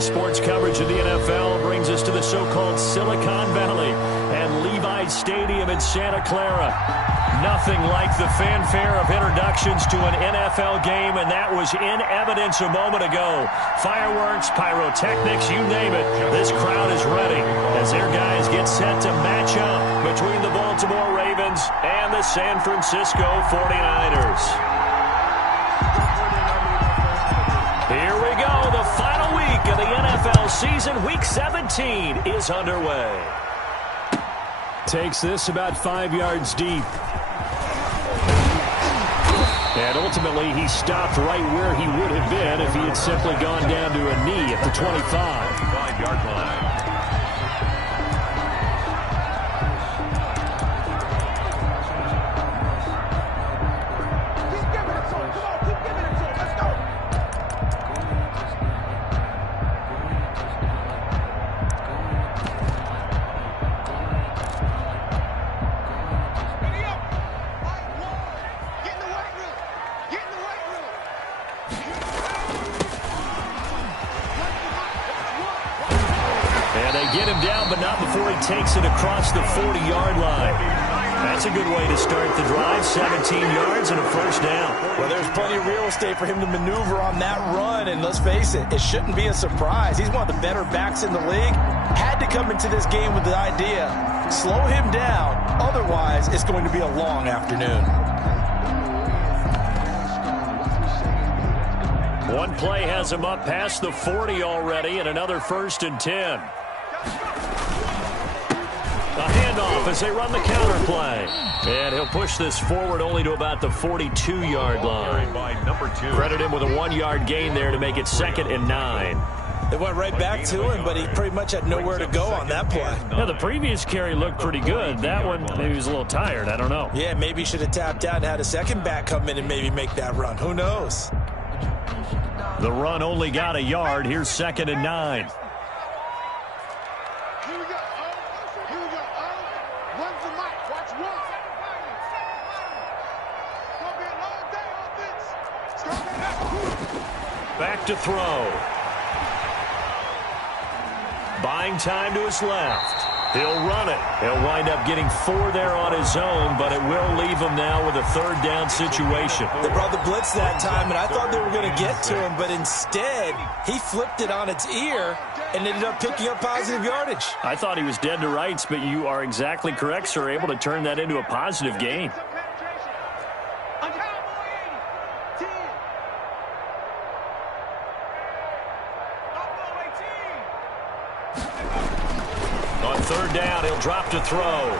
Today's sports coverage of the NFL brings us to the so-called Silicon Valley and Levi's Stadium in Santa Clara. Nothing like the fanfare of introductions to an NFL game, and that was in evidence a moment ago. Fireworks, pyrotechnics, you name it. This crowd is ready as their guys get set to match up between the Baltimore Ravens and the San Francisco 49ers. Here we go. The final week of the NFL season. Week 17 is underway. Takes this about 5 yards deep. And ultimately, he stopped right where he would have been if he had simply gone down to a knee at the 25. 5-yard line. Get him down, but not before he takes it across the 40-yard line. That's a good way to start the drive. 17 yards and a first down. Well, there's plenty of real estate for him to maneuver on that run, and let's face it, it shouldn't be a surprise. He's one of the better backs in the league. Had to come into this game with the idea, slow him down, otherwise it's going to be a long afternoon. One play has him up past the 40 already, and another 1st and 10. A handoff as they run the counter play. And he'll push this forward only to about the 42-yard line. Credit him with a 1-yard gain there to make it 2nd and 9. They went right back to him, but he pretty much had nowhere to go on that play. Yeah, the previous carry looked pretty good. That one, maybe he was a little tired. I don't know. Yeah, maybe he should have tapped out and had a second back come in and maybe make that run. Who knows? The run only got a yard. Here's 2nd and 9. Back to throw. Buying time to his left. He'll run it. He'll wind up getting 4 there on his own, but it will leave him now with a 3rd down situation. They brought the blitz that time, and I thought they were going to get to him, but instead, he flipped it on its ear and ended up picking up positive yardage. I thought he was dead to rights, but you are exactly correct, sir, able to turn that into a positive gain. On 3rd down, he'll drop to throw.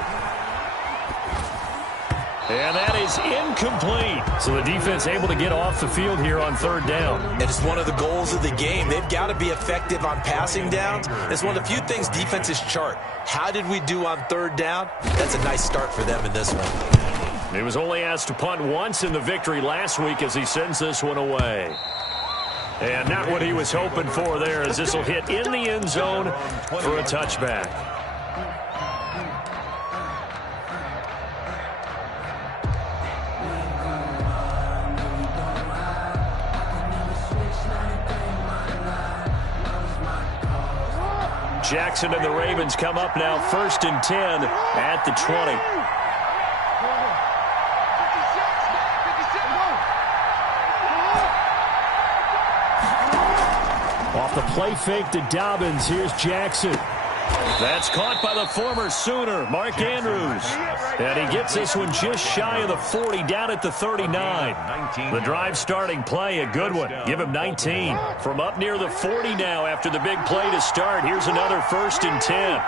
And that is incomplete. So the defense able to get off the field here on 3rd down. And it's one of the goals of the game. They've got to be effective on passing downs. It's one of the few things defenses chart. How did we do on 3rd down? That's a nice start for them in this one. He was only asked to punt once in the victory last week as he sends this one away. And not what he was hoping for there, as this will hit in the end zone for a touchback. Jackson and the Ravens come up now 1st and 10 at the 20. Off the play fake to Dobbins. Here's Jackson. That's caught by the former Sooner, Mark Andrews. And he gets this one just shy of the 40, down at the 39. The drive starting play, a good one. Give him 19. From up near the 40 now after the big play to start. Here's another 1st and 10.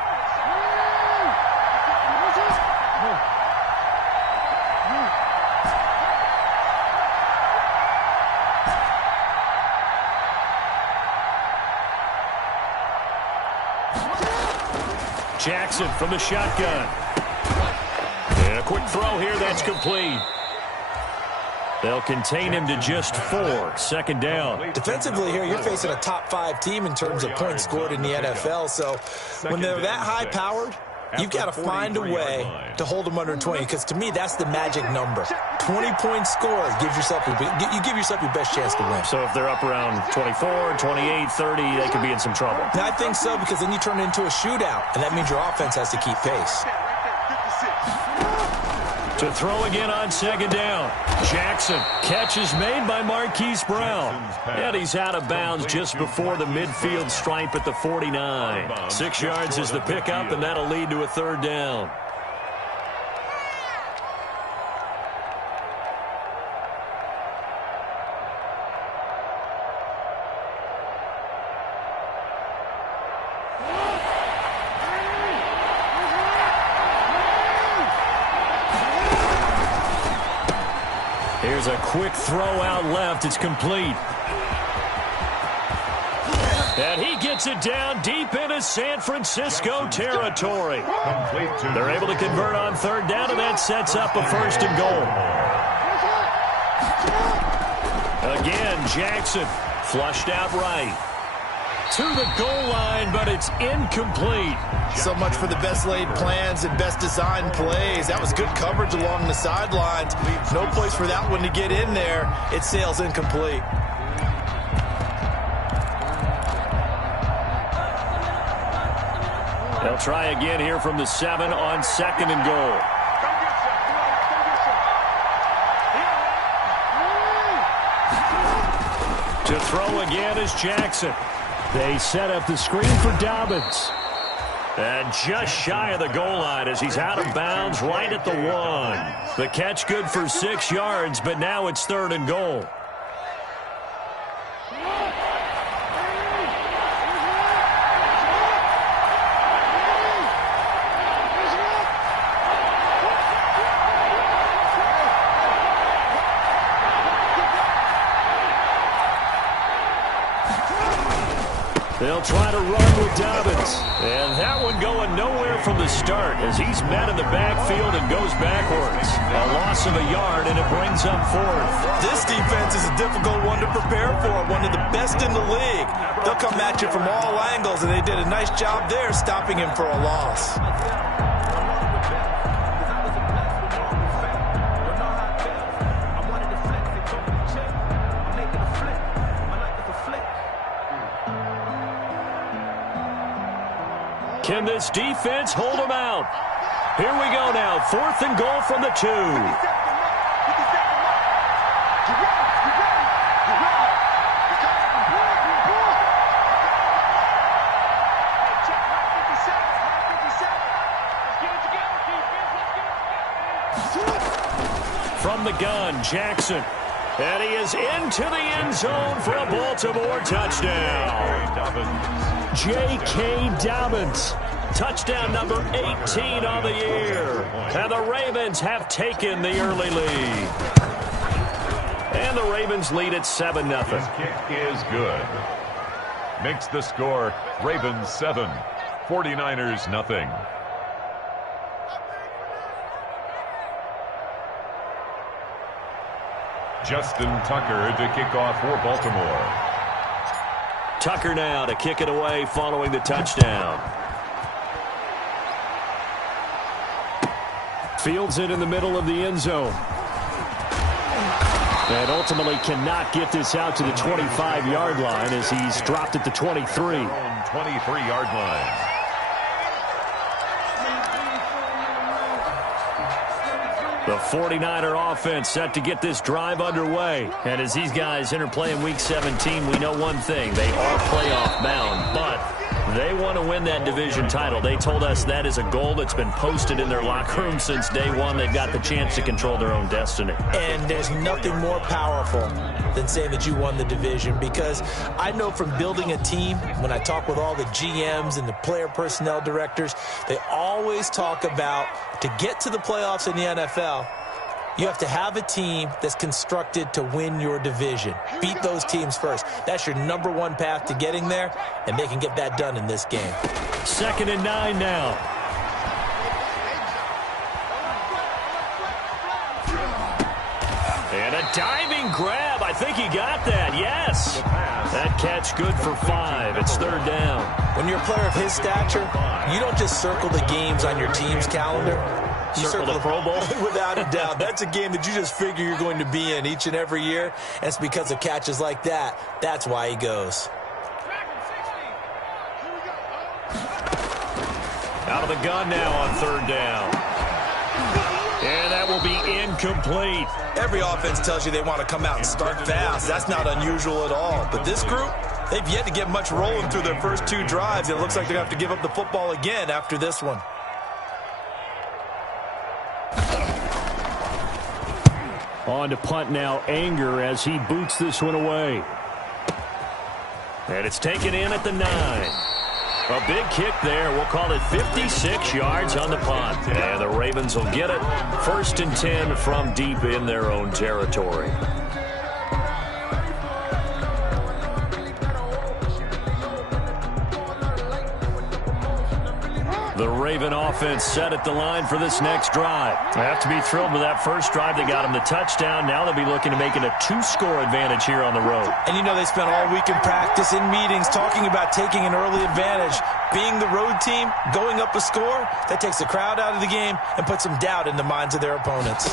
Jackson from the shotgun. And a quick throw here, that's complete. They'll contain him to just 4. 2nd down. Defensively here, you're facing a top 5 team in terms of points scored in the NFL. So when they're that high-powered, You've got to find a way to hold them under 20, because to me, that's the magic number. 20 points scored gives yourself you give yourself your best chance to win. So if they're up around 24, 28, 30, they could be in some trouble. I think so, because then you turn it into a shootout, and that means your offense has to keep pace. To throw again on second down. Jackson. Catch is made by Marquise Brown. And he's out of bounds just before the midfield stripe at the 49. 6 yards is the pickup, and that'll lead to a third down. Here's a quick throw out left. It's complete. And he gets it down deep into San Francisco territory. They're able to convert on third down, and that sets up a first and goal. Again, Jackson flushed out right. To the goal line, but it's incomplete. So much for the best laid plans and best designed plays. That was good coverage along the sidelines. No place for that one to get in there. It sails incomplete. They'll try again here from the 7 on second and goal. To throw again is Jackson. They set up the screen for Dobbins. And just shy of the goal line as he's out of bounds right at the 1. The catch good for 6 yards, but now it's third and goal. They'll try to run with Dobbins. And that one going nowhere from the start as he's met in the backfield and goes backwards. A loss of a yard, and it brings up fourth. This defense is a difficult one to prepare for, one of the best in the league. They'll come at you from all angles, and they did a nice job there stopping him for a loss. Can this defense hold them out? Here we go now. Fourth and goal from the 2. From the gun, Jackson. And he is into the end zone for a Baltimore touchdown. J.K. Dobbins. Touchdown number 18 on the year. And the Ravens have taken the early lead. And the Ravens lead at 7-0. His kick is good. Makes the score Ravens 7, 49ers nothing. Justin Tucker to kick off for Baltimore. Tucker now to kick it away following the touchdown. Fields it in the middle of the end zone. And ultimately cannot get this out to the 25-yard line as he's dropped at the 23. 23-yard line. The 49er offense set to get this drive underway. And as these guys interplay in Week 17, we know one thing. They are playoff bound, but they want to win that division title. They told us that is a goal that's been posted in their locker room since day one. They've got the chance to control their own destiny. And there's nothing more powerful than saying that you won the division, because I know from building a team, when I talk with all the GMs and the player personnel directors, they always talk about, to get to the playoffs in the NFL, you have to have a team that's constructed to win your division. Beat those teams first. That's your #1 path to getting there, and they can get that done in this game. 2nd and 9 now. And a diving grab. I I think he got that, yes. That catch good for 5. It's 3rd down. When you're a player of his stature, you don't just circle the games on your team's calendar. You circle the Pro Bowl? Without a doubt. That's a game that you just figure you're going to be in each and every year. And it's because of catches like that. That's why he goes. Out of the gun now on 3rd down. And that will be incomplete. Every offense tells you they want to come out and start fast. That's not unusual at all. But this group, they've yet to get much rolling through their first 2 drives. It looks like they're going to have to give up the football again after this one. On to punt now, Anger, as he boots this one away. And it's taken in at the 9. A big kick there. We'll call it 56 yards on the punt. And the Ravens will get it. 1st and 10 from deep in their own territory. The Raven offense set at the line for this next drive. They have to be thrilled with that first drive. They got them the touchdown. Now they'll be looking to make it a 2-score advantage here on the road. And you know they spent all week in practice, in meetings, talking about taking an early advantage. Being the road team, going up a score, that takes the crowd out of the game and puts some doubt in the minds of their opponents.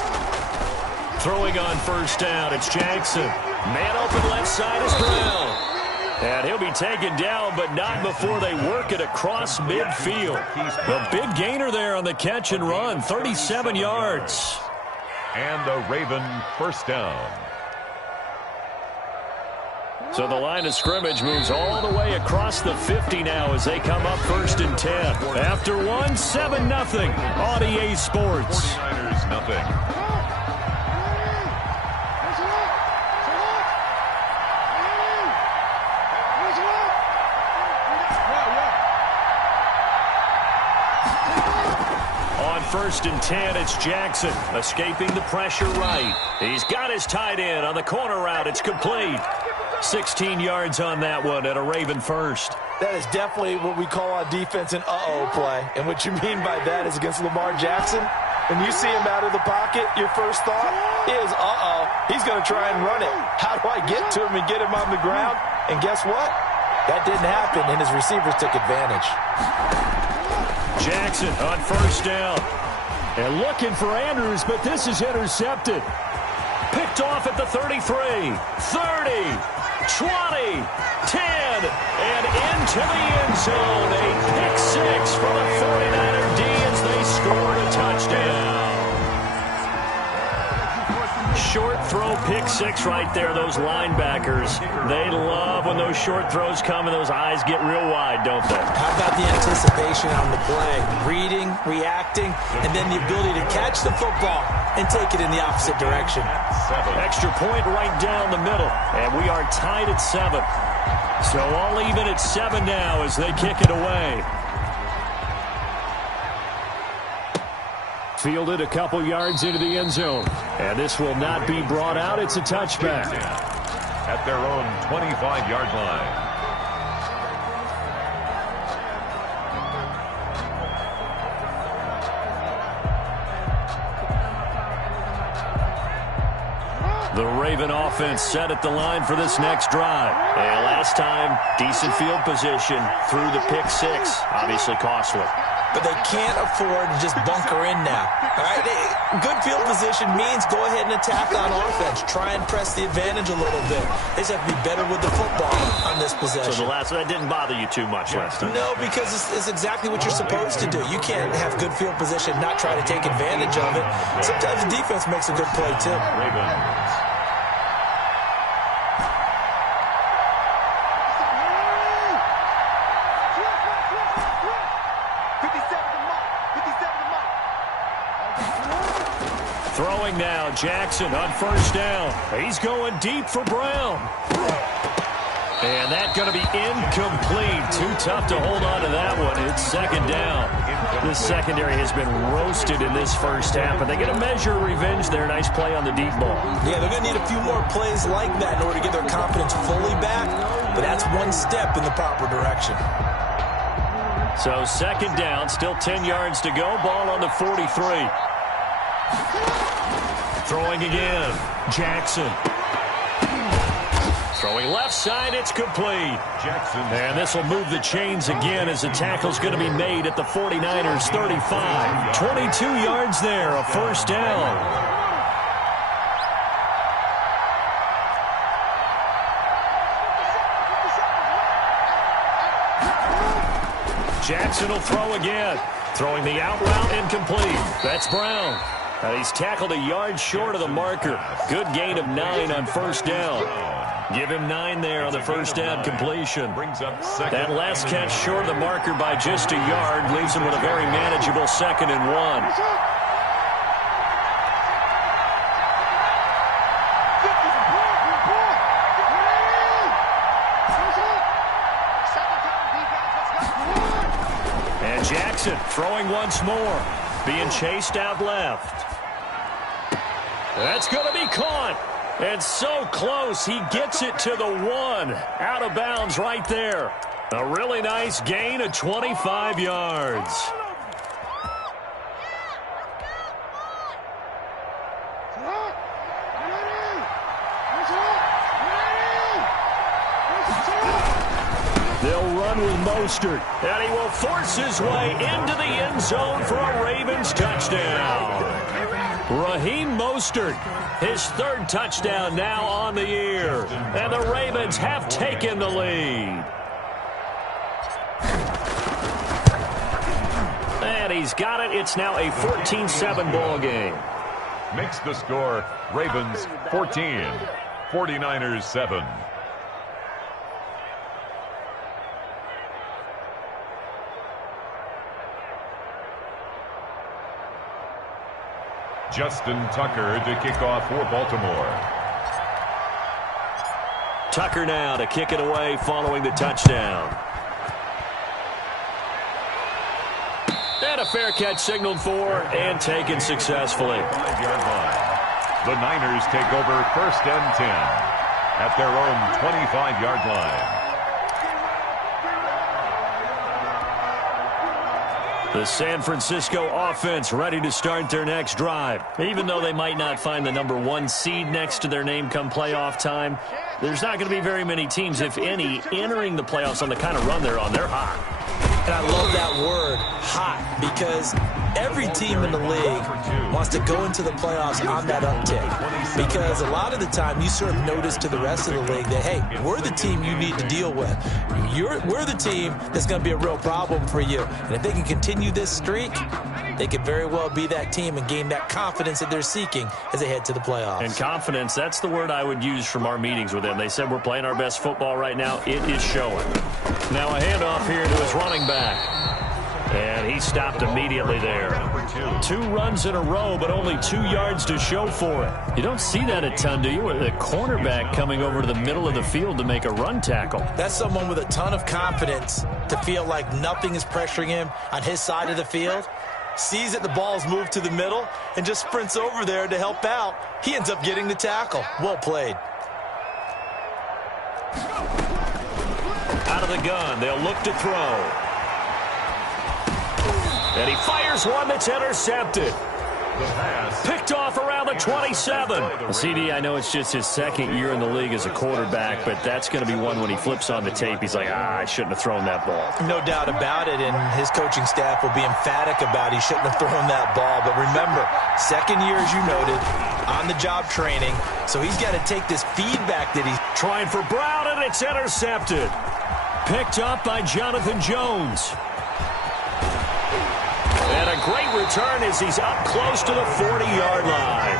Throwing on 1st down, it's Jackson. Man open left side is Brown. And he'll be taken down, but not before they work it across midfield. A big gainer there on the catch and run, 37 yards. And a Raven 1st down. So the line of scrimmage moves all the way across the 50 now as they come up 1st and 10. After 1, 7-0 on EA Sports. 49ers nothing. On 1st and 10, it's Jackson escaping the pressure right. He's got his tight end on the corner route. It's complete. 16 yards on that one and a Raven 1st. That is definitely what we call on defense an uh-oh play. And what you mean by that is against Lamar Jackson, when you see him out of the pocket, your first thought is, uh-oh, he's going to try and run it. How do I get to him and get him on the ground? And guess what? That didn't happen, and his receivers took advantage. Jackson on 1st down. And looking for Andrews, but this is intercepted. Picked off at the 33, 30, 20, 10, and into the end zone. A pick 6 for the 49er D as they score a touchdown. Short throw pick 6 right there, those linebackers. They love when those short throws come and those eyes get real wide, don't they? How about the anticipation on the play? Reading, reacting, and then the ability to catch the football and take it in the opposite direction. Extra point right down the middle, and we are tied at 7. So all even at 7 now as they kick it away. Fielded a couple yards into the end zone. And this will not be brought out. It's a touchback. At their own 25-yard line. The Raven offense set at the line for this next drive. And last time, decent field position through the pick 6. Obviously costly. But they can't afford to just bunker in now. All right? Good field position means go ahead and attack on offense. Try and press the advantage a little bit. They just have to be better with the football on this possession. So that didn't bother you too much last time? No, because it's exactly what you're supposed to do. You can't have good field position, not try to take advantage of it. Sometimes the defense makes a good play, too. Ravens. Throwing now, Jackson on 1st down. He's going deep for Brown. And that's going to be incomplete. Too tough to hold on to that one. It's 2nd down. The secondary has been roasted in this first half, but they get a measure of revenge there. Nice play on the deep ball. Yeah, they're going to need a few more plays like that in order to get their confidence fully back, but that's one step in the proper direction. So 2nd down, still 10 yards to go. Ball on the 43. Throwing again, Jackson. Throwing left side, it's complete. Jackson. And this will move the chains again as the tackle's going to be made at the 49ers 35. 22 yards there, a first down. Jackson will throw again. Throwing the out route incomplete. That's Brown. He's tackled a yard short of the marker. Good gain of 9 on first down. Give him 9 there on the first down completion. That last catch short of the marker by just a yard leaves him with a very manageable 2nd and 1. And Jackson throwing once more. Being chased out left. That's going to be caught. And so close, he gets it to the 1. Out of bounds right there. A really nice gain of 25 yards. They'll run with Mostert, and he will force his way into the end zone for a Ravens touchdown. Raheem Mostert, his 3rd touchdown now on the year. And the Ravens have taken the lead. And he's got it. It's now a 14-7 ball game. Makes the score Ravens 14, 49ers 7. Justin Tucker to kick off for Baltimore. Tucker now to kick it away following the touchdown. And a fair catch signaled for and taken successfully. 5-yard line. The Niners take over 1st and 10 at their own 25-yard line. The San Francisco offense ready to start their next drive. Even though they might not find the number 1 seed next to their name come playoff time, there's not going to be very many teams, if any, entering the playoffs on the kind of run they're on. They're hot. And I love that word, hot, because every team in the league wants to go into the playoffs on that uptick. Because a lot of the time you sort of notice to the rest of the league that, hey, we're the team you need to deal with. We're the team that's going to be a real problem for you. And if they can continue this streak, they could very well be that team and gain that confidence that they're seeking as they head to the playoffs. And confidence, that's the word I would use from our meetings with them. They said we're playing our best football right now. It is showing. Now a handoff here to his running back. And he stopped immediately there. 2 runs in a row, but only 2 yards to show for it. You don't see that a ton, do you? With a cornerback coming over to the middle of the field to make a run tackle. That's someone with a ton of confidence to feel like nothing is pressuring him on his side of the field. Sees that the ball's moved to the middle and just sprints over there to help out. He ends up getting the tackle. Well played. Out of the gun, they'll look to throw. And he fires one that's intercepted. Picked off around the 27. CD, I know it's just his 2nd year in the league as a quarterback, but that's going to be one when he flips on the tape. He's like, I shouldn't have thrown that ball. No doubt about it, and his coaching staff will be emphatic about he shouldn't have thrown that ball. But remember, 2nd year, as you noted, on-the-job training, so he's got to take this feedback that he's trying for Brown, and it's intercepted. Picked up by Jonathan Jones. And a great return as he's up close to the 40-yard line.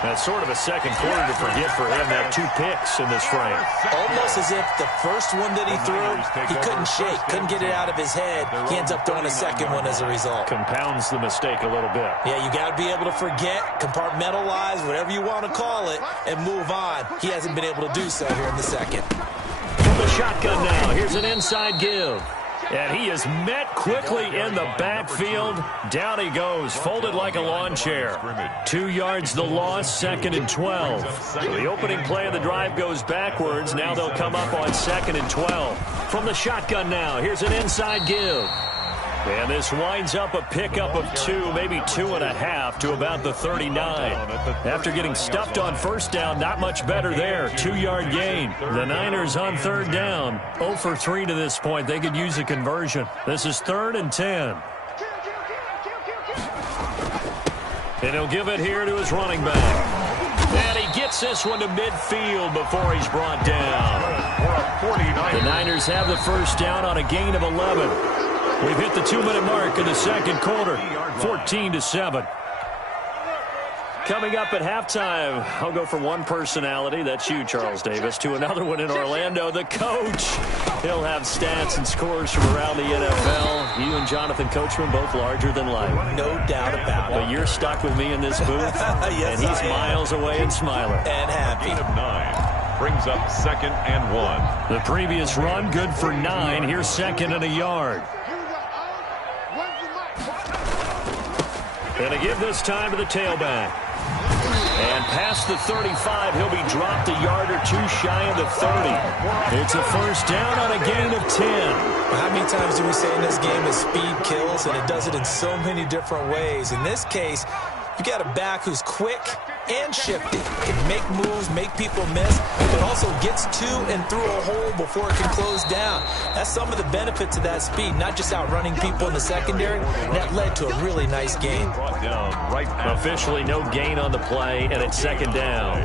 That's sort of a second quarter to forget for him. That 2 picks in this frame. Almost as if the first one that he threw, he couldn't shake, couldn't get it out of his head. He ends up throwing a second one as a result. Compounds the mistake a little bit. Yeah, you got to be able to forget, compartmentalize, whatever you want to call it, and move on. He hasn't been able to do so here in the second. From the shotgun now, here's an inside give. And he is met quickly in the backfield. Down he goes, folded like a lawn chair. 2 yards the loss, 2nd and 12. So the opening play of the drive goes backwards. Now they'll come up on 2nd and 12. From the shotgun now, here's an inside give. And this winds up a pickup of 2, maybe 2.5 to about the 39. After getting stuffed on first down, not much better there. 2-yard gain. The Niners on third down. 0 for 3 to this point. They could use a conversion. This is 3rd and 10. And he'll give it here to his running back. And he gets this one to midfield before he's brought down. The Niners have the first down on a gain of 11. We've hit the 2-minute mark in the second quarter, 14-7. Coming up at halftime, I'll go from one personality, that's you, Charles Davis, to another one in Orlando, the coach. He'll have stats and scores from around the NFL. You and Jonathan Coachman, both larger than life. No doubt about it. But you're stuck with me in this booth, yes, and he's miles away and smiling. And happy. 9 brings up 2nd and 1. The previous run, good for 9. Here's 2nd and a yard. And to give this time to the tailback. And past the 35, he'll be dropped a yard or 2 shy of the 30. It's a first down on a gain of 10. How many times do we say in this game that speed kills, and it does it in so many different ways? In this case, you got a back who's quick and shifty, can make moves, make people miss, but also gets to and through a hole before it can close down. That's some of the benefits of that speed, not just outrunning people in the secondary, and that led to a really nice gain. Officially no gain on the play, and it's 2nd down.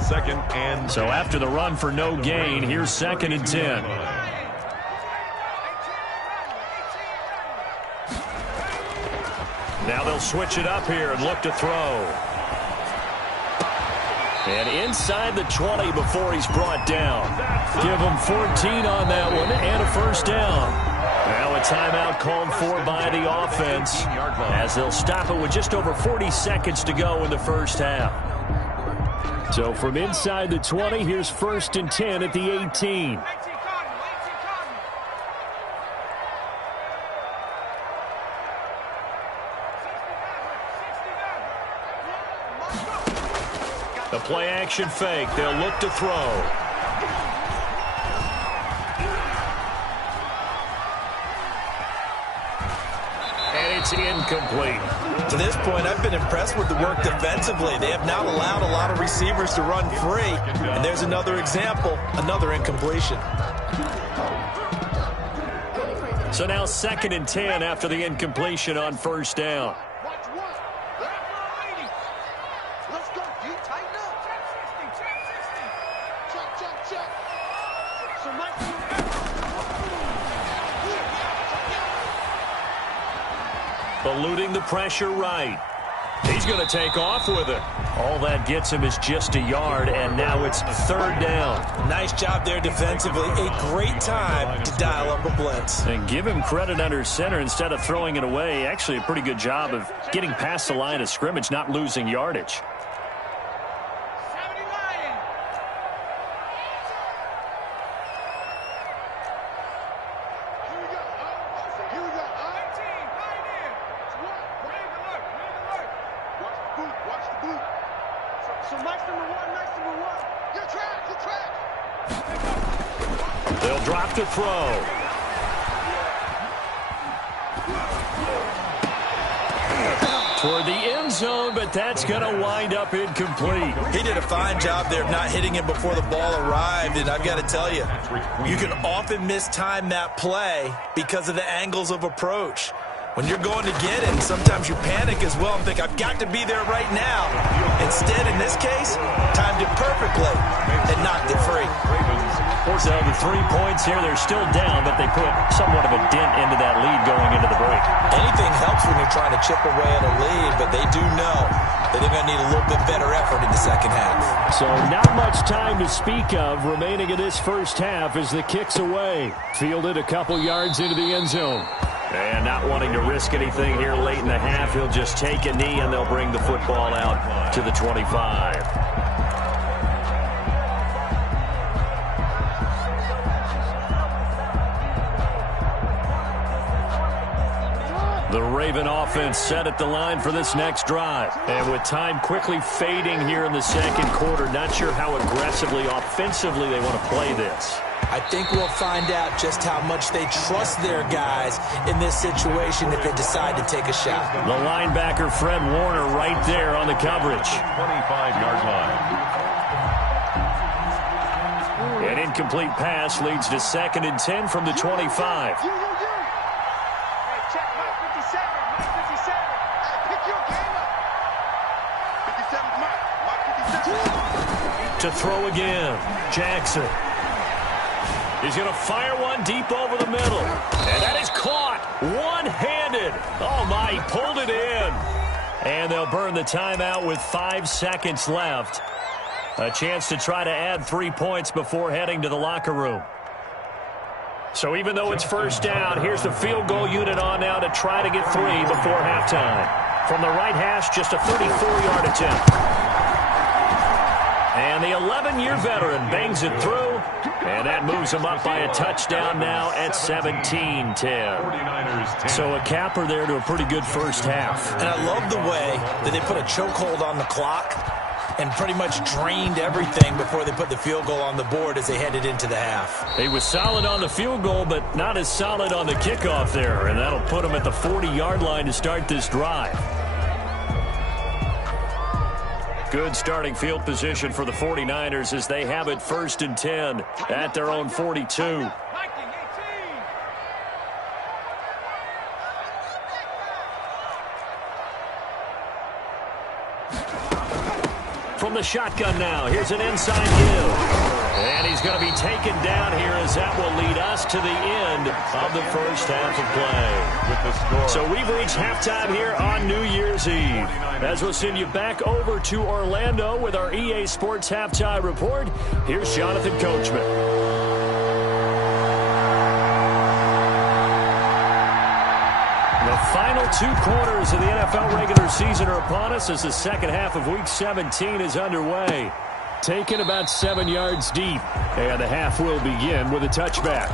2nd and So after the run for no gain, here's 2nd and 10. Now they'll switch it up here and look to throw. And inside the 20 before he's brought down. Give him 14 on that one and a first down. Now a timeout called for by the offense as they'll stop it with just over 40 seconds to go in the first half. So from inside the 20, here's 1st and 10 at the 18. The play-action fake. They'll look to throw. And it's incomplete. To this point, I've been impressed with the work defensively. They have now allowed a lot of receivers to run free. And there's another example, another incompletion. So now 2nd and 10 after the incompletion on first down. Eluding the pressure right. He's going to take off with it. All that gets him is just a yard, and now it's 3rd down. Nice job there defensively. A great time to dial up a blitz. And give him credit under center instead of throwing it away. Actually, a pretty good job of getting past the line of scrimmage, not losing yardage. They'll drop to throw. Toward the end zone, but that's going to wind up incomplete. He did a fine job there of not hitting him before the ball arrived, and I've got to tell you, you can often mistime that play because of the angles of approach. When you're going to get it, sometimes you panic as well and think, I've got to be there right now. Instead, in this case, timed it perfectly and knocked it free. So the 3 points here, they're still down, but they put somewhat of a dent into that lead going into the break. Anything helps when you're trying to chip away at a lead, but they do know that they're going to need a little bit better effort in the second half. So not much time to speak of remaining in this first half as the kick's away. Fielded a couple yards into the end zone. And not wanting to risk anything here late in the half, he'll just take a knee and they'll bring the football out to the 25. The Raven offense set at the line for this next drive. And with time quickly fading here in the second quarter, not sure how aggressively, offensively they want to play this. I think we'll find out just how much they trust their guys in this situation if they decide to take a shot. The linebacker, Fred Warner, right there on the coverage. 25-yard line. An incomplete pass leads to 2nd and 10 from the 25. To throw again, Jackson. He's going to fire one deep over the middle. And that is caught one-handed. Oh, my, he pulled it in. And they'll burn the timeout with 5 seconds left. A chance to try to add 3 points before heading to the locker room. So even though it's first down, here's the field goal unit on now to try to get 3 before halftime. From the right hash, just a 34-yard attempt. And the 11-year veteran bangs it through, and that moves him up by a touchdown now at 17-10. So a capper there to a pretty good first half. And I love the way that they put a chokehold on the clock and pretty much drained everything before they put the field goal on the board as they headed into the half. He was solid on the field goal, but not as solid on the kickoff there, and that'll put him at the 40-yard line to start this drive. Good starting field position for the 49ers as they have it 1st and 10 at their own 42. From the shotgun now, here's an inside give. And he's going to be taken down here as that will lead us to the end of the first half of play. So we've reached halftime here on New Year's Eve. As we'll send you back over to Orlando with our EA Sports Halftime Report, here's Jonathan Coachman. The final 2 quarters of the NFL regular season are upon us as the second half of Week 17 is underway. Taken about 7 yards deep, and the half will begin with a touchback.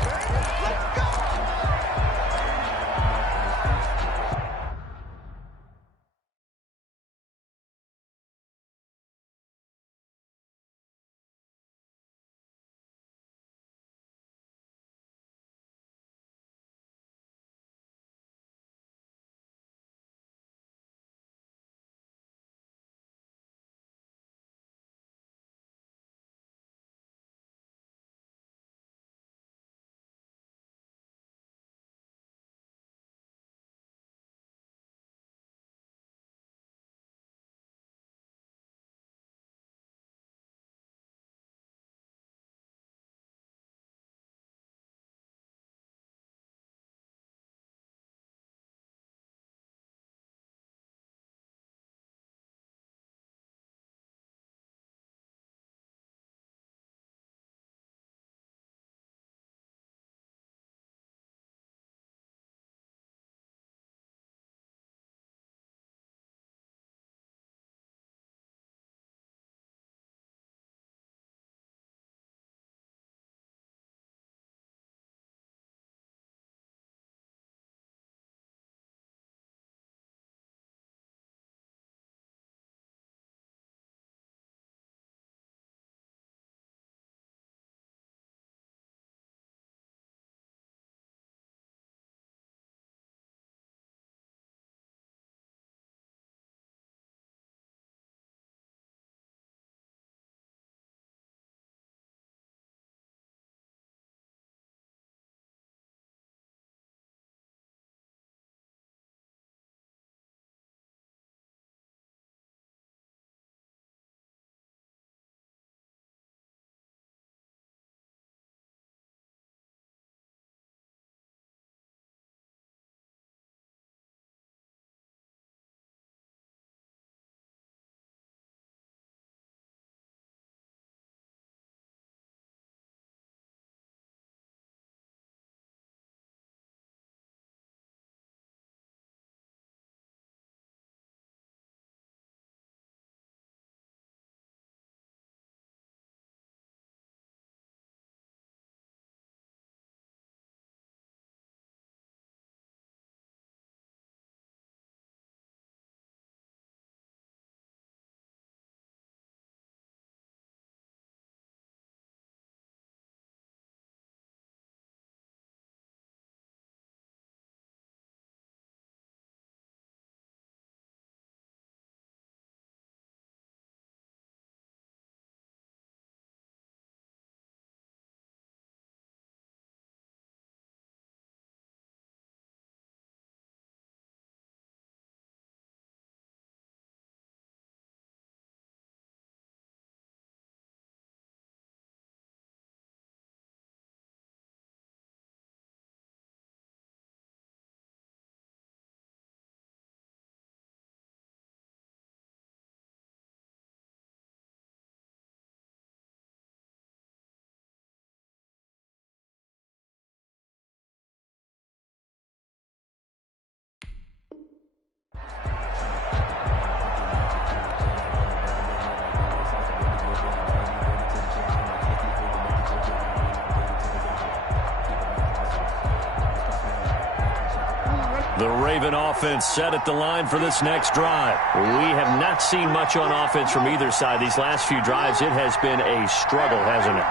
The Raven offense set at the line for this next drive. We have not seen much on offense from either side. These last few drives, it has been a struggle, hasn't it?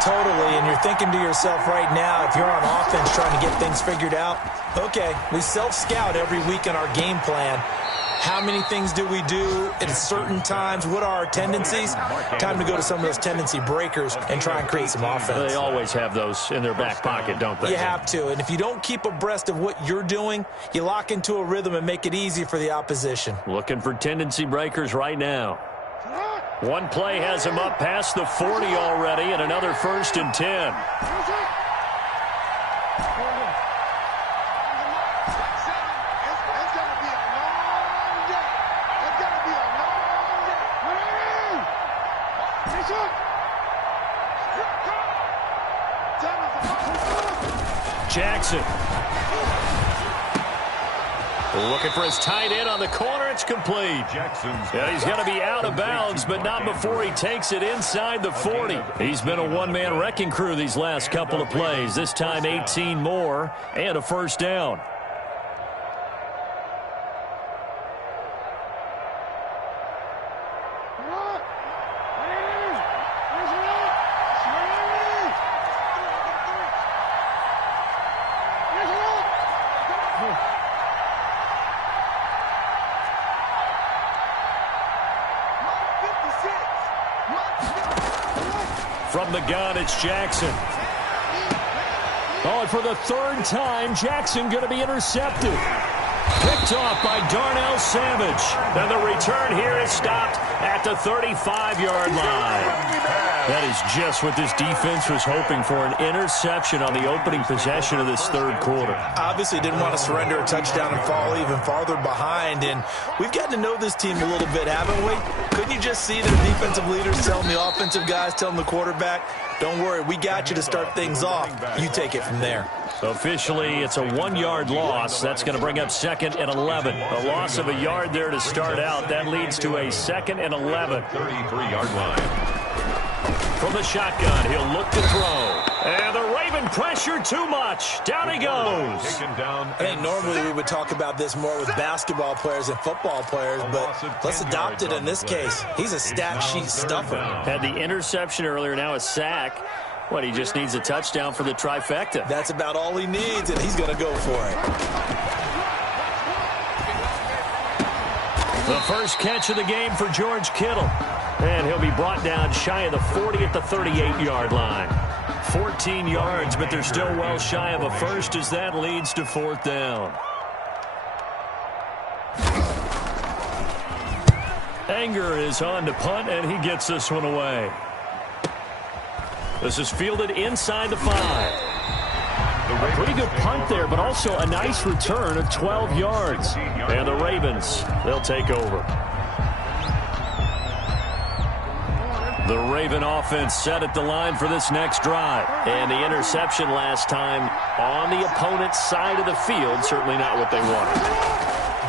Totally, and you're thinking to yourself right now, if you're on offense trying to get things figured out, okay, we self-scout every week in our game plan. How many things do we do at certain times? What are our tendencies? Time to go to some of those tendency breakers and try and create some offense. They always have those in their back pocket, don't they? You have to, and if you don't keep abreast of what you're doing, you lock into a rhythm and make it easy for the opposition. Looking for tendency breakers right now. One play has him up past the 40 already, and another 1st and 10. Jackson. Looking for his tight end on the corner. It's complete. Yeah, he's going to be out of bounds, but not before he takes it inside the 40. He's been a one-man wrecking crew these last couple of plays. This time 18 more and a 1st down. From the gun, it's Jackson. Oh, and for the 3rd time, Jackson going to be intercepted. Picked off by Darnell Savage. And the return here is stopped at the 35-yard line. That is just what this defense was hoping for, an interception on the opening possession of this 3rd quarter. Obviously didn't want to surrender a touchdown and fall even farther behind, and we've gotten to know this team a little bit, haven't we? Couldn't you just see the defensive leaders telling the offensive guys, telling the quarterback, don't worry, we got you to start things off. You take it from there. Officially, it's a 1-yard loss. That's going to bring up 2nd and 11. A loss of a yard there to start out. That leads to a 2nd and 11. 33-yard line. From the shotgun, he'll look to throw. And the Raven pressure too much. Down he goes. I think normally we would talk about this more with basketball players and football players, but let's adopt it in this case. He's a stat sheet stuffer. Had the interception earlier, now a sack. What, he just needs a touchdown for the trifecta. That's about all he needs, and he's going to go for it. The first catch of the game for George Kittle. And he'll be brought down shy of the 40 at the 38-yard line. 14 yards, but they're still well shy of a first as that leads to 4th down. Anger is on to punt, and he gets this one away. This is fielded inside the 5. A pretty good punt there, but also a nice return of 12 yards. And the Ravens, they'll take over. The Raven offense set at the line for this next drive. And the interception last time on the opponent's side of the field, certainly not what they wanted.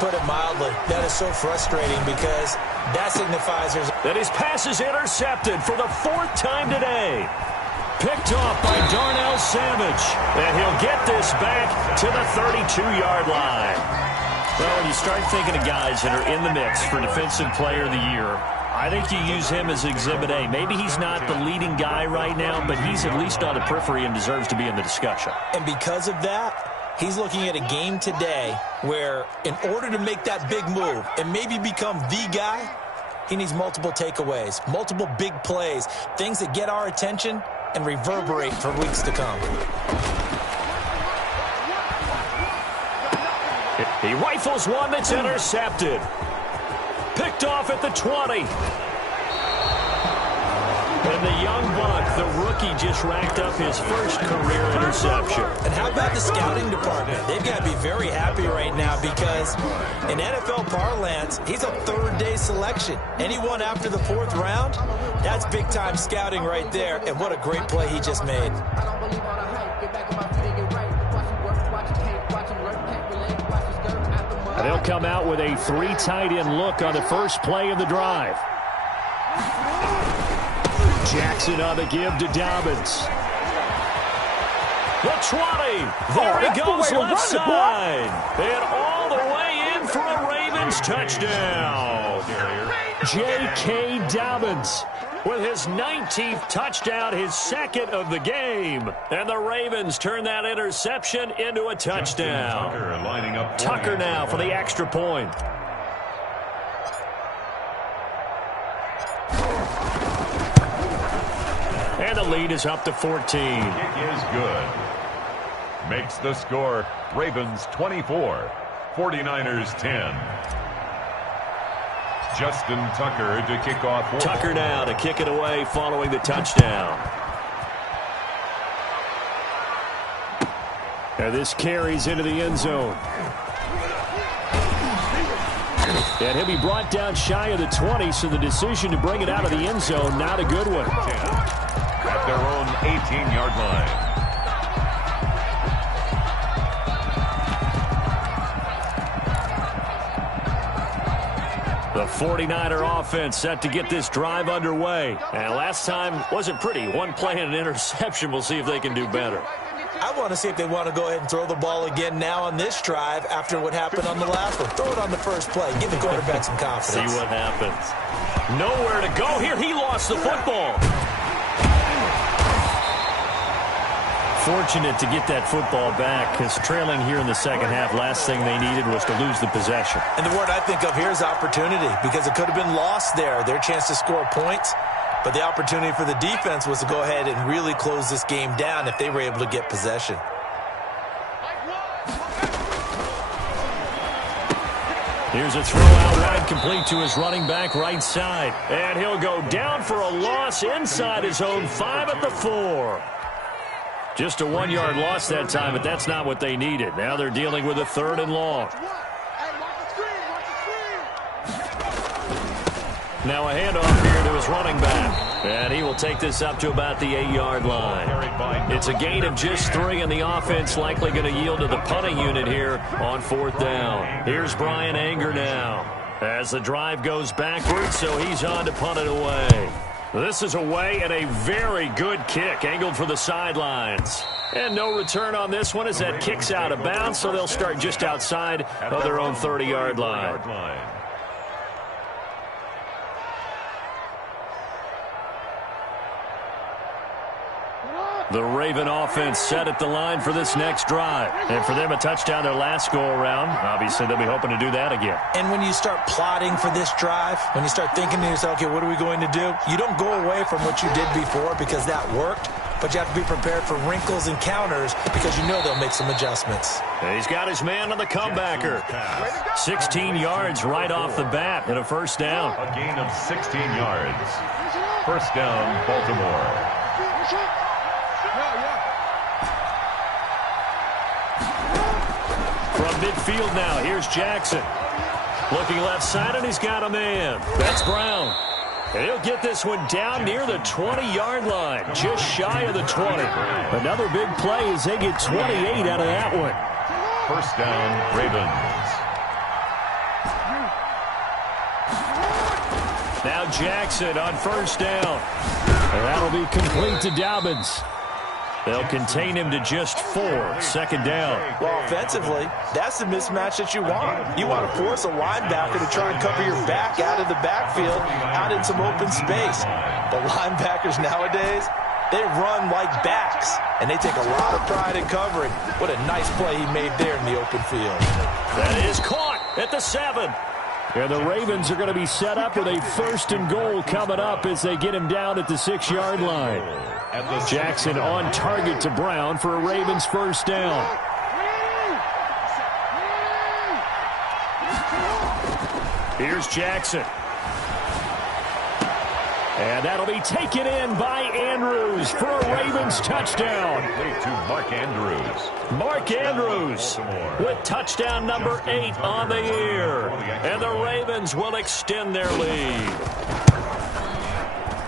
Put it mildly, that is so frustrating because that signifies that his pass is intercepted for the 4th time today. Picked off by Darnell Savage. And he'll get this back to the 32-yard line. Well, when you start thinking of guys that are in the mix for Defensive Player of the Year, I think you use him as Exhibit A. Maybe he's not the leading guy right now, but he's at least on the periphery and deserves to be in the discussion. And because of that, he's looking at a game today where in order to make that big move and maybe become the guy, he needs multiple takeaways, multiple big plays, things that get our attention and reverberate for weeks to come. He rifles one that's intercepted. Picked off at the 20. And the young buck, the rookie, just racked up his first career interception. And how about the scouting department? They've got to be very happy right now because in NFL parlance, he's a 3rd-day selection. Anyone after the 4th round, that's big-time scouting right there. And what a great play he just made. And they'll come out with a 3 tight end look on the first play of the drive. Jackson on the give to Dobbins. The 20. There he goes left side. And all the way in for a Ravens touchdown. J.K. Dobbins with his 19th touchdown, his second of the game. And the Ravens turn that interception into a touchdown. Tucker now for the extra point. And the lead is up to 14. Kick is good. Makes the score Ravens 24, 49ers 10. Justin Tucker to kick off. Tucker now to kick it away following the touchdown. And this carries into the end zone. And he'll be brought down shy of the 20, so the decision to bring it out of the end zone, not a good one. At their own 18-yard line. The 49er offense set to get this drive underway. And last time wasn't pretty. One play and an interception. We'll see if they can do better. I want to see if they want to go ahead and throw the ball again now on this drive after what happened on the last one. Throw it on the first play. Give the quarterback some confidence. See what happens. Nowhere to go here. He lost the football. Fortunate to get that football back, because trailing here in the second half, last thing they needed was to lose the possession. And the word I think of here is opportunity, because it could have been lost there, their chance to score points. But the opportunity for the defense was to go ahead and really close this game down if they were able to get possession. Here's a throw out wide, complete to his running back right side. And he'll go down for a loss inside his own 5 at the 4. Just a 1-yard loss that time, but that's not what they needed. Now they're dealing with a 3rd and long. Now a handoff here to his running back. And he will take this up to about the 8-yard line. It's a gain of just 3, and the offense likely going to yield to the punting unit here on 4th down. Here's Brian Anger now as the drive goes backwards, so he's on to punt it away. This is away and a very good kick angled for the sidelines. And no return on this one as that kicks out of bounds, so they'll start just outside of their own 30-yard line. The Raven offense set at the line for this next drive. And for them, a touchdown their last go-around. Obviously, they'll be hoping to do that again. And when you start plotting for this drive, when you start thinking to yourself, okay, what are we going to do? You don't go away from what you did before because that worked, but you have to be prepared for wrinkles and counters because you know they'll make some adjustments. And he's got his man on the comebacker. 16 yards right off the bat and a 1st down. A gain of 16 yards. 1st down, Baltimore. From midfield now, here's Jackson. Looking left side, and he's got a man. That's Brown. And he'll get this one down near the 20-yard line, just shy of the 20. Another big play as they get 28 out of that one. 1st down, Ravens. Now Jackson on 1st down. And that'll be complete to Dobbins. They'll contain him to just 4. 2nd down. Well, offensively, that's the mismatch that you want. You want to force a linebacker to try and cover your back out of the backfield, out in some open space. But linebackers nowadays, they run like backs, and they take a lot of pride in covering. What a nice play he made there in the open field. That is caught at the 7. And the Ravens are going to be set up with a 1st and goal coming up as they get him down at the 6-yard line. Jackson on target to Brown for a Ravens 1st down. Here's Jackson. And that'll be taken in by Andrews for a Ravens touchdown. To Mark Andrews. Mark Andrews with touchdown number 8 on the year. And the Ravens will extend their lead.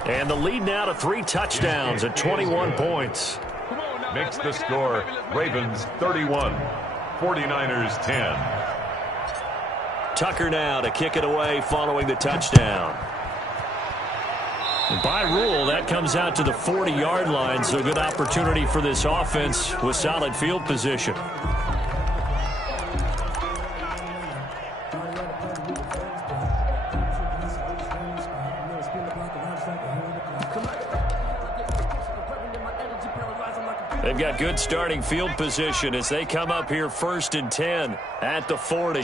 And the lead now to 3 touchdowns at 21 points. Makes the score Ravens 31, 49ers 10. Tucker now to kick it away following the touchdown. By rule, that comes out to the 40-yard line, so good opportunity for this offense with solid field position. They've got good starting field position as they come up here 1st and 10 at the 40.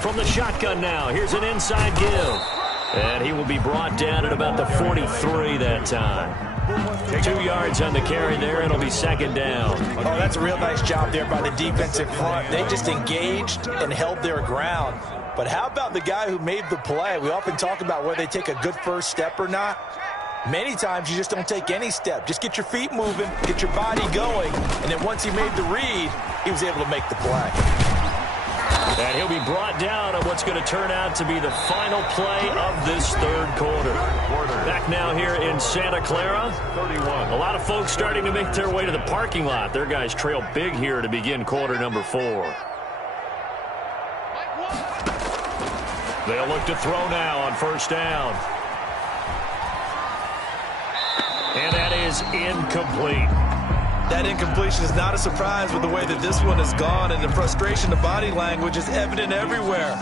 From the shotgun now, here's an inside give. And he will be brought down at about the 43 that time. 2 yards on the carry there, and it'll be 2nd down. Oh, that's a real nice job there by the defensive front. They just engaged and held their ground. But how about the guy who made the play? We often talk about whether they take a good first step or not. Many times you just don't take any step. Just get your feet moving, get your body going, and then once he made the read, he was able to make the play. And he'll be brought down on what's going to turn out to be the final play of this 3rd quarter. Back now here in Santa Clara. 31. A lot of folks starting to make their way to the parking lot. Their guys trail big here to begin quarter number 4. They'll look to throw now on 1st down. And that is incomplete. That incompletion is not a surprise with the way that this one has gone, and the frustration, the body language is evident everywhere.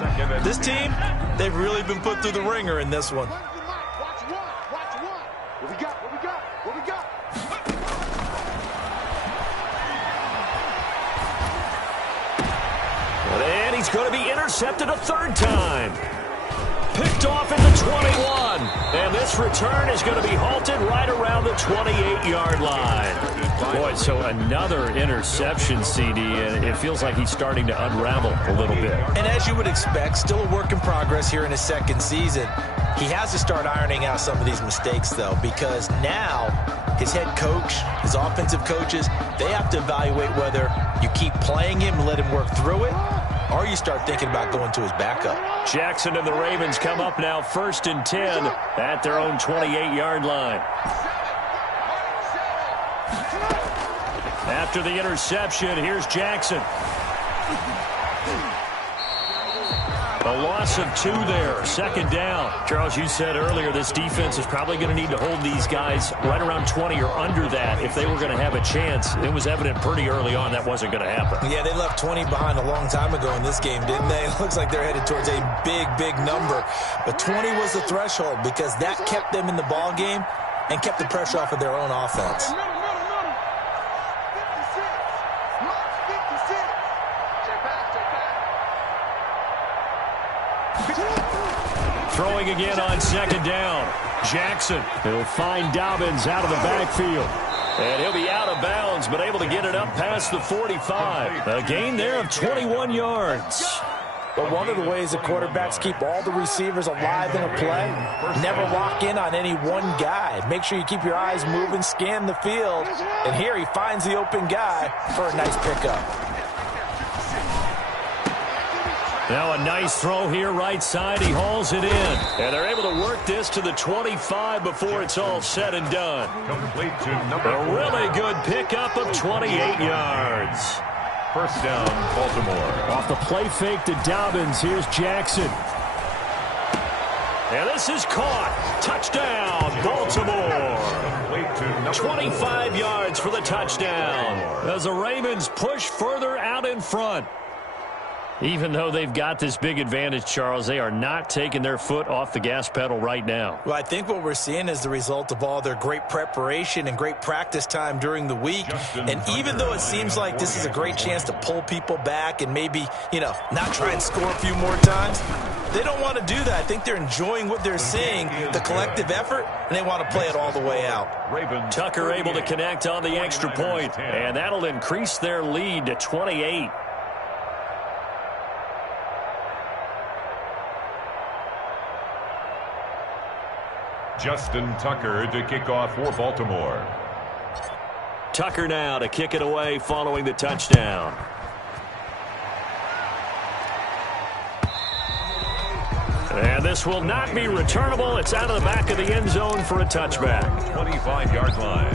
This team, they've really been put through the ringer in this one. And he's going to be intercepted a 3rd time. Picked off at the 21. And this return is going to be halted right around the 28-yard line. Boy, so another interception, CD, and it feels like he's starting to unravel a little bit. And as you would expect, still a work in progress here in his 2nd season. He has to start ironing out some of these mistakes, though, because now his head coach, his offensive coaches, they have to evaluate whether you keep playing him and let him work through it, or you start thinking about going to his backup. Jackson and the Ravens come up now 1st and 10 at their own 28-yard line. After the interception, here's Jackson. A loss of 2 there, 2nd down. Charles, you said earlier this defense is probably going to need to hold these guys right around 20 or under that if they were going to have a chance. It was evident pretty early on that wasn't going to happen. Yeah, they left 20 behind a long time ago in this game, didn't they? It looks like they're headed towards a big, big number. But 20 was the threshold because that kept them in the ball game and kept the pressure off of their own offense. Throwing again on 2nd down. Jackson will find Dobbins out of the backfield. And he'll be out of bounds, but able to get it up past the 45. A gain there of 21 yards. But one of the ways that quarterbacks keep all the receivers alive in a play, never lock in on any one guy. Make sure you keep your eyes moving, scan the field. And here he finds the open guy for a nice pickup. Now a nice throw here right side. He hauls it in. And they're able to work this to the 25 before it's all said and done. A really good pickup of 28 yards. 1st down, Baltimore. Off the play fake to Dobbins. Here's Jackson. And this is caught. Touchdown, Baltimore. 25 yards for the touchdown. As the Ravens push further out in front. Even though they've got this big advantage, Charles, they are not taking their foot off the gas pedal right now. Well, I think what we're seeing is the result of all their great preparation and great practice time during the week. And even though it seems like this is a great chance to pull people back and maybe, not try and score a few more times, they don't want to do that. I think they're enjoying what they're seeing, the collective effort, and they want to play it all the way out. Tucker able to connect on the extra point, and that'll increase their lead to 28. Justin Tucker to kick off for Baltimore. Tucker now to kick it away following the touchdown. And this will not be returnable. It's out of the back of the end zone for a touchback. 25-yard line.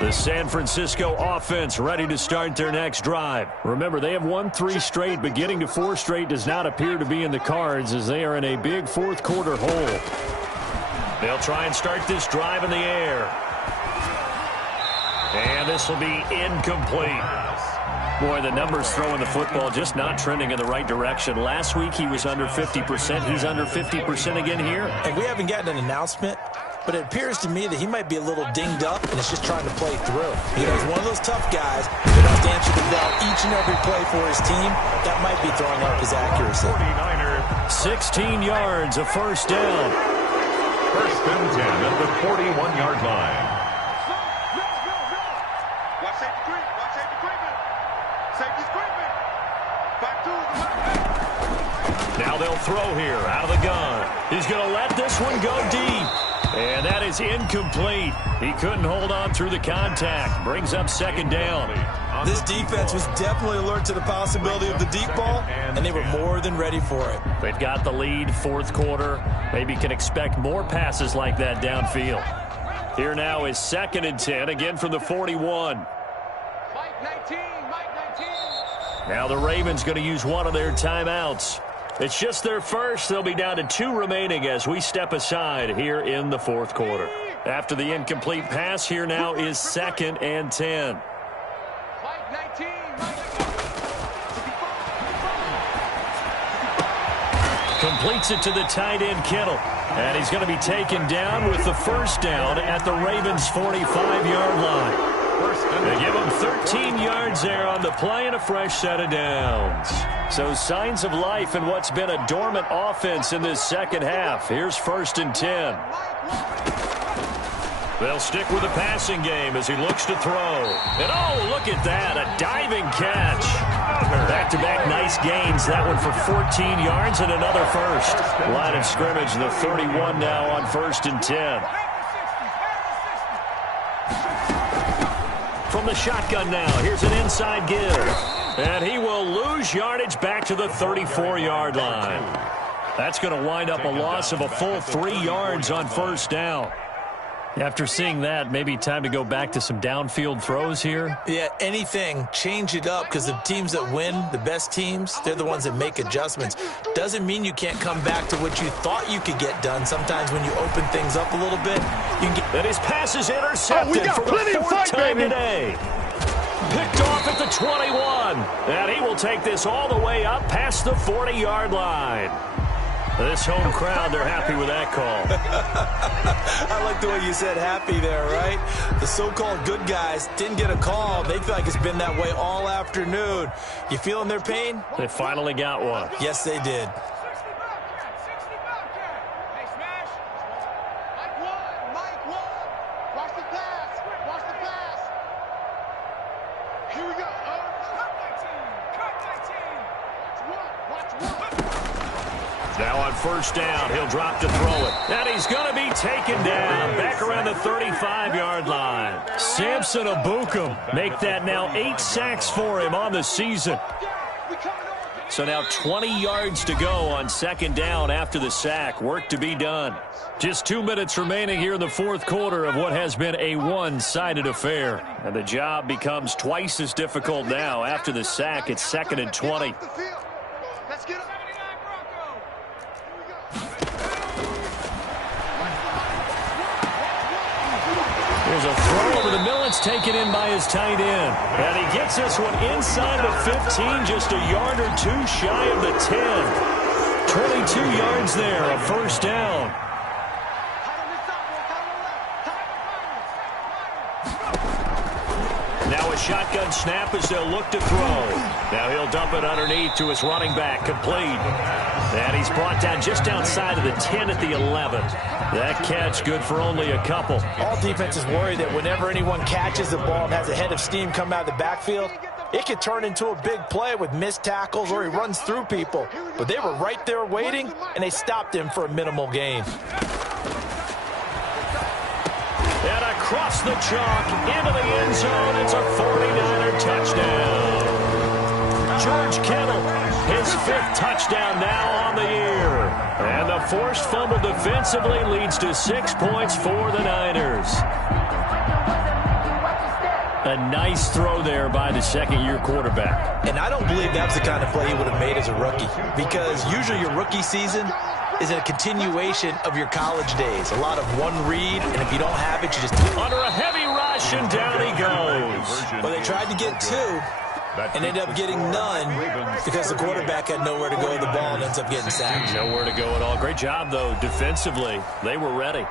The San Francisco offense ready to start their next drive. Remember, they have won 3 straight, but getting to 4 straight does not appear to be in the cards as they are in a big fourth quarter hole. They'll try and start this drive in the air. And this will be incomplete. Boy, the numbers throwing the football just not trending in the right direction. Last week he was under 50%. He's under 50% again here. And we haven't gotten an announcement, but it appears to me that he might be a little dinged up and is just trying to play through. You know, he's one of those tough guys who has to answer the bell each and every play for his team. That might be throwing up his accuracy. 16 yards, a first down. First and 10 at the 41-yard line. Now they'll throw here out of the gun. He's going to let this one go deep. And that is incomplete. He couldn't hold on through the contact. Brings up second down. This defense was definitely alert to the possibility of the deep ball, and they were more than ready for it. They've got the lead, fourth quarter. Maybe can expect more passes like that downfield. Here now is second and 10, again from the 41. Now the Ravens going to use one of their timeouts. It's just their first. They'll be down to 2 remaining as we step aside here in the fourth quarter. After the incomplete pass, here now is second and 10. Completes it to the tight end, Kittle. And he's going to be taken down with the first down at the Ravens' 45-yard line. They give him 13 yards there on the play and a fresh set of downs. So signs of life in what's been a dormant offense in this second half. Here's first and 10. They'll stick with the passing game as he looks to throw. And oh, look at that, a diving catch. Back-to-back nice gains. That one for 14 yards and another first. Line of scrimmage, the 31 now on first and 10. From the shotgun now, here's an inside give. And he will lose yardage back to the 34-yard line. That's going to wind up a loss of a full 3 yards on first down. After seeing that, maybe time to go back to some downfield throws here. Yeah, anything. Change it up because the teams that win, the best teams, they're the ones that make adjustments. Doesn't mean you can't come back to what you thought you could get done. Sometimes when you open things up a little bit, you can get... And his pass is intercepted for the fourth time today. Picked off at the 21. And he will take this all the way up past the 40-yard line. This home crowd, they're happy with that call. I like the way you said happy there, right? The so-called good guys didn't get a call. They feel like it's been that way all afternoon. You feeling their pain? They finally got one. Yes, they did. Now on first down, he'll drop to throw it. And he's going to be taken down back around the 35-yard line. Samson Abukum make that now 8 sacks for him on the season. So now 20 yards to go on second down after the sack. Work to be done. Just 2 minutes remaining here in the fourth quarter of what has been a one-sided affair. And the job becomes twice as difficult now after the sack. It's second and 20. There's a throw over the middle. It's taken in by his tight end. And he gets this one inside the 15, just a yard or two shy of the 10. 22 yards there, a first down. Now a shotgun snap as they'll look to throw. Now he'll dump it underneath to his running back, complete. And he's brought down just outside of the 10 at the 11. That catch good for only a couple. All defenses worry that whenever anyone catches the ball and has a head of steam come out of the backfield, it could turn into a big play with missed tackles or he runs through people. But they were right there waiting, and they stopped him for a minimal gain. And across the chalk into the end zone, it's a 49er touchdown. George Kittle, his 5th touchdown now on the year. And the forced fumble defensively leads to 6 points for the Niners. A nice throw there by the second-year quarterback. And I don't believe that was the kind of play he would have made as a rookie, because usually your rookie season is a continuation of your college days. A lot of one read, and if you don't have it, you just... Under a heavy rush, and down he goes. Well, they tried to get two and ended up getting none because the quarterback had nowhere to go with the ball and ends up getting sacked. Nowhere to go at all. Great job, though, defensively. They were ready.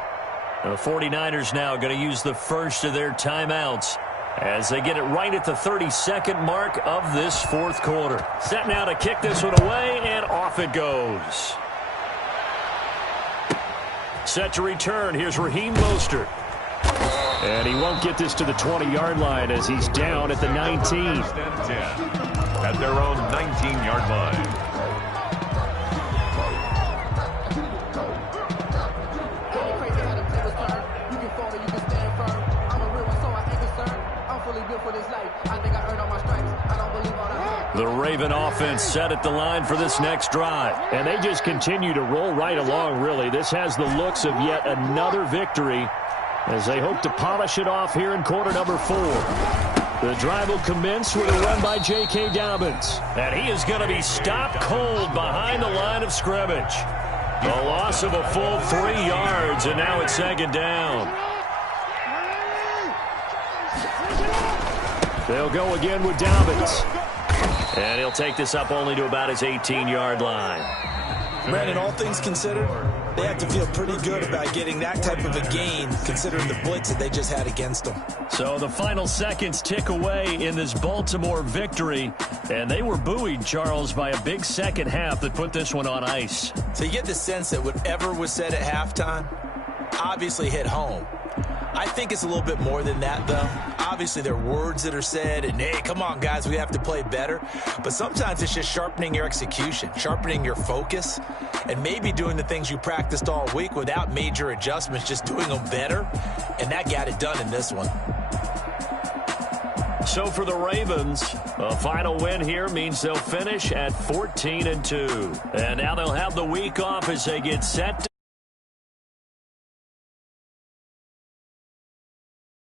The 49ers now going to use the first of their timeouts as they get it right at the 32nd mark of this fourth quarter. Set now to kick this one away, and off it goes. Set to return. Here's Raheem Mostert. And he won't get this to the 20-yard line as he's down at the 19. At their own 19-yard line. The Raven offense set at the line for this next drive. And they just continue to roll right along, really. This has the looks of yet another victory as they hope to polish it off here in quarter number 4. The drive will commence with a run by J.K. Dobbins. And he is going to be stopped cold behind the line of scrimmage. A loss of a full 3 yards, and now it's second down. They'll go again with Dobbins. And he'll take this up only to about his 18-yard line. Brandon, all things considered, they have to feel pretty good about getting that type of a gain, considering the blitz that they just had against them. So the final seconds tick away in this Baltimore victory, and they were buoyed, Charles, by a big second half that put this one on ice. So you get the sense that whatever was said at halftime obviously hit home. I think it's a little bit more than that, though. Obviously, there are words that are said, and, hey, come on, guys, we have to play better. But sometimes it's just sharpening your execution, sharpening your focus, and maybe doing the things you practiced all week without major adjustments, just doing them better. And that got it done in this one. So for the Ravens, a final win here means they'll finish at 14-2. And now they'll have the week off as they get set